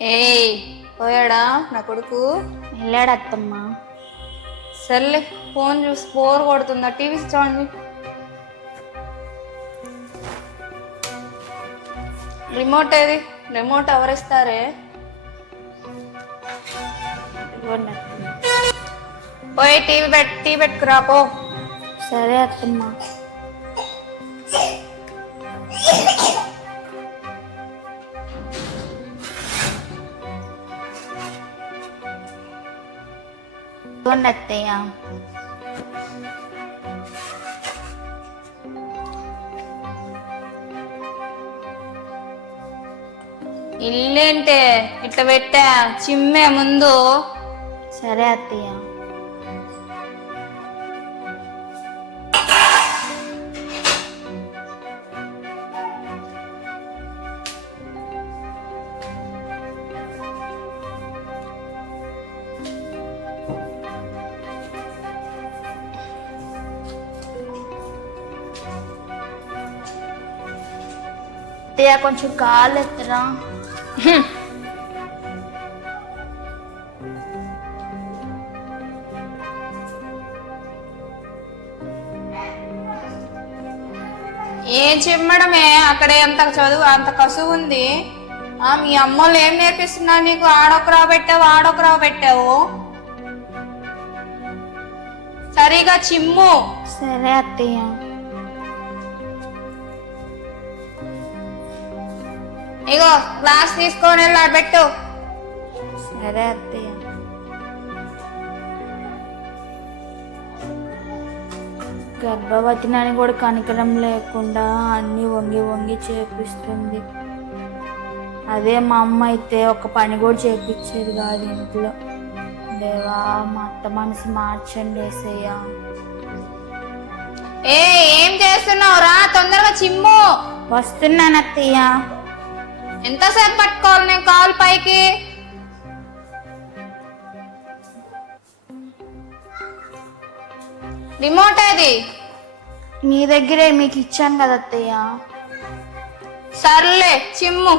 ఏయ్ పోయాడా నా కొడుకు? వెళ్ళాడు అత్తమ్మ సర్లే ఫోన్ చూసి బోర్ కొడుతుందా? టీవీ చూడండి రిమోట్ ఏది? రిమోట్ ఎవరిస్తారే? పోయి టీవీ పెట్ టీ పెట్టుకురా పో. సరే అత్తమ్మ. ఇవ్వండి అత్తయ్య ఇల్లేంటే ఇట్లా పెట్టా చిమ్మే ముందు. సరే అత్తయ్య. అత్తయ్య కొంచెం కాలు ఎత్తరా ఏం చిమ్మడమే అక్కడే అంత చదువు అంత కసువు ఉంది. ఆ మీ అమ్మోళ్ళు ఏం నేర్పిస్తున్నారు నీకు? ఆడొకరావు పెట్టావు ఆడొకరావు పెట్టావు సరిగా చిమ్ము. సరే అత్తయ్య. ఇగో గ్లాస్ తీసుకొని వెళ్ళి పెట్టు. సరే అత్తయ్య. గర్భవతినని కూడా కనికరం లేకుండా అన్ని వంగి వంగి చేపిస్తుంది. అదే మా అమ్మ అయితే ఒక పని కూడా చేపించేది కాదు ఇంట్లో. దేవా మా అత్త మనసు మార్చండి ఏసయ్యా. ఏ ఏం చేస్తున్నావు రా తొందరగా చిమ్ము. వస్తున్నాను అత్తయ్య. ఎంతసేపు పట్టుకోవాలి నేను కాల్ పైకి? రిమోట్ అది మీ దగ్గరే మీకు ఇచ్చాను కదా అత్తయ్య. సర్లే చిమ్ము.